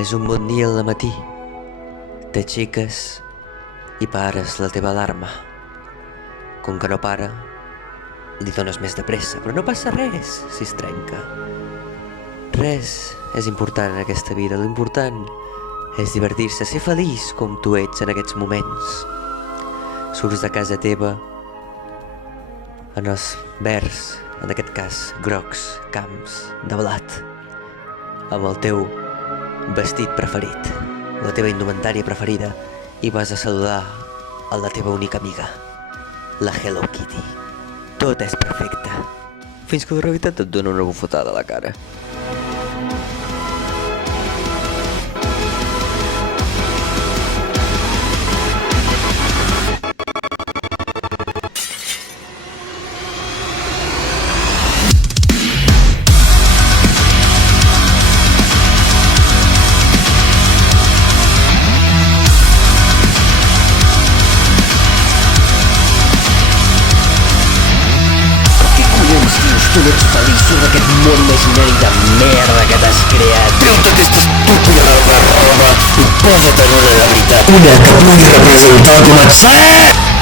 És un bon dia al matí. T'aixeques i pares la teva alarma. Com que no para, li dones més de pressa, però no passa res si es trenca. Res és important en aquesta vida. L'important és divertir-se, ser feliç com tu ets en aquests moments. Surts de casa teva en els verds, en aquest cas grocs, camps de blat, amb el teu vestit preferit, la teva indumentària preferida, i vas a saludar a la teva única amiga, la Hello Kitty. Tot és perfecte, fins que la realitat et dona una bufetada a la cara. Tu no ets feliç en aquest món imaginari de merda que t'has creat. Treu-te aquesta estúpida roba i posa't en una de veritat. Una que pugui representar com et sap!